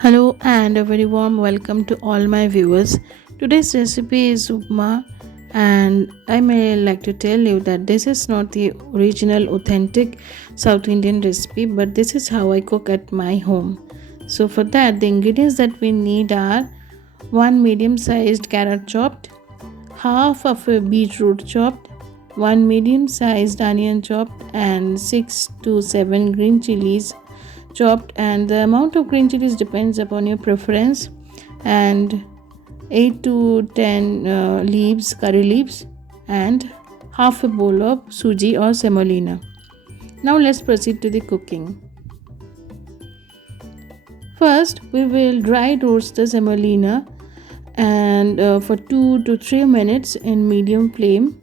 Hello and a very warm welcome to all my viewers. Today's recipe is upma, and I may like to tell you that this is not the original authentic South Indian recipe, but this is how I cook at my home. So for that the ingredients that we need are one medium sized carrot chopped, half of a beetroot chopped, one medium sized onion chopped, and 6 to 7 green chillies chopped. And the amount of green chilies depends upon your preference. And 8 to 10 leaves, curry leaves, and half a bowl of suji or semolina. Now let's proceed to the cooking. First we will dry roast the semolina and for 2 to 3 minutes in medium flame.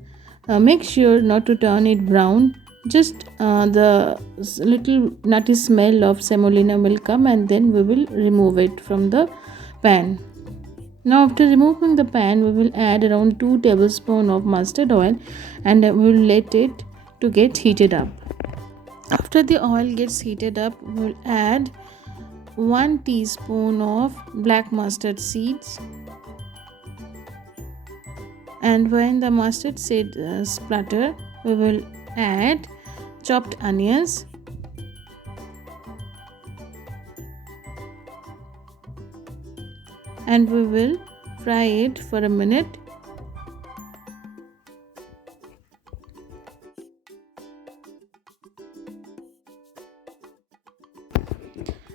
Make sure not to turn it brown, just the little nutty smell of semolina will come, and then we will remove it from the pan. Now after removing the pan, we will add around 2 tablespoons of mustard oil, and we will let it to get heated up. After the oil gets heated up, we will add 1 teaspoon of black mustard seeds, and when the mustard seed splatter, we will add chopped onions, and we will fry it for a minute.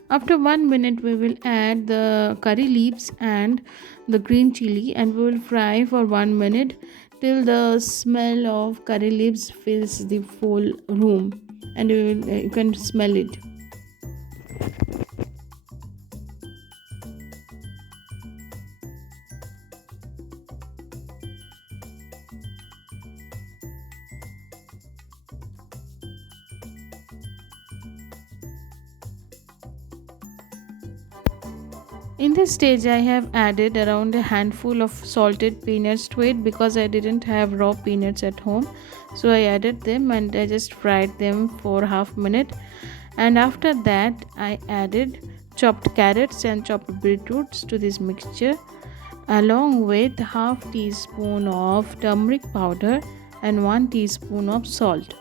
After 1 minute, we will add the curry leaves and the green chili, and we will fry for 1 minute till the smell of curry leaves fills the whole room, and you can smell it. In this stage, I have added around a handful of salted peanuts to it because I didn't have raw peanuts at home. So I added them and I just fried them for half minute. And after that, I added chopped carrots and chopped beetroots to this mixture, along with half teaspoon of turmeric powder and 1 teaspoon of salt.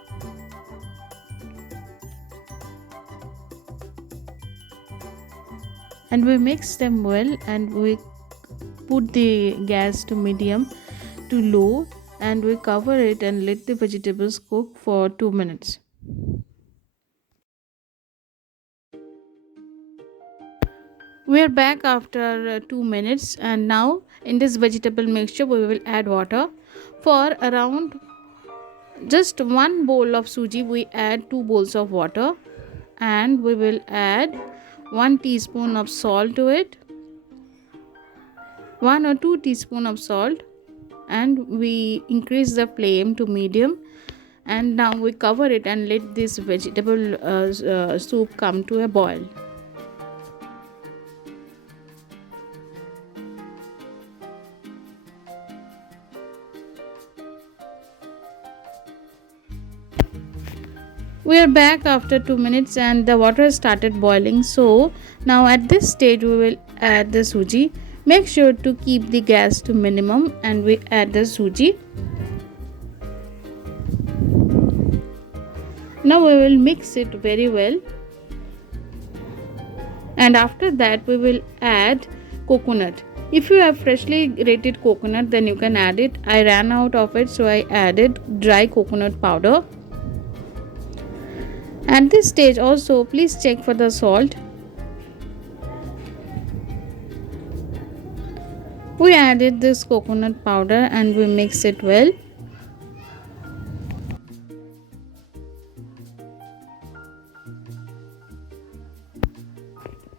And we mix them well, and we put the gas to medium to low, and we cover it and let the vegetables cook for 2 minutes. We are back after 2 minutes, and now in this vegetable mixture we will add water. For around just 1 bowl of suji, we add 2 bowls of water, and we will add 1 teaspoon of salt to it, 1 or 2 teaspoon of salt, and we increase the flame to medium. And now we cover it and let this vegetable soup come to a boil. We are back after 2 minutes, and the water has started boiling. So now at this stage we will add the suji. Make sure to keep the gas to minimum, and we add the suji. Now we will mix it very well, and after that we will add coconut. If you have freshly grated coconut, then you can add it. I ran out of it, so I added dry coconut powder. At this stage also, please check for the salt. We added this coconut powder and we mix it well.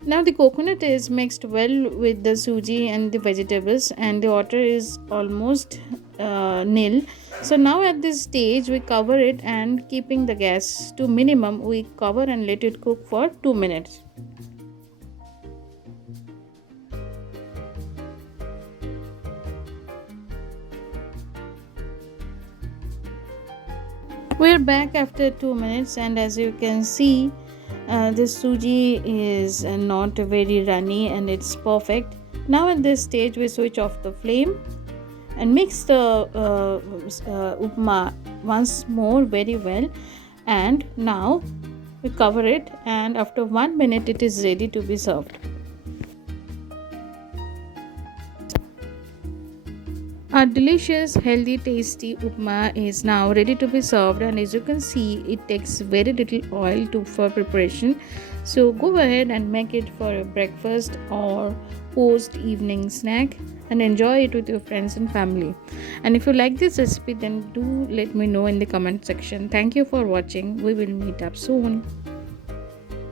Now the coconut is mixed well with the suji and the vegetables, and the water is almost nil. So now at this stage we cover it, and keeping the gas to minimum, we cover and let it cook for 2 minutes. We're back after 2 minutes, and as you can see, This suji is not very runny and it's perfect. Now at this stage we switch off the flame and mix the upma once more very well, and now we cover it, and after 1 minute it is ready to be served. Our delicious, healthy, tasty upma is now ready to be served, and as you can see, it takes very little oil for preparation. So go ahead and make it for a breakfast or post evening snack and enjoy it with your friends and family. And if you like this recipe, then do let me know in the comment section. Thank you for watching. We will meet up soon.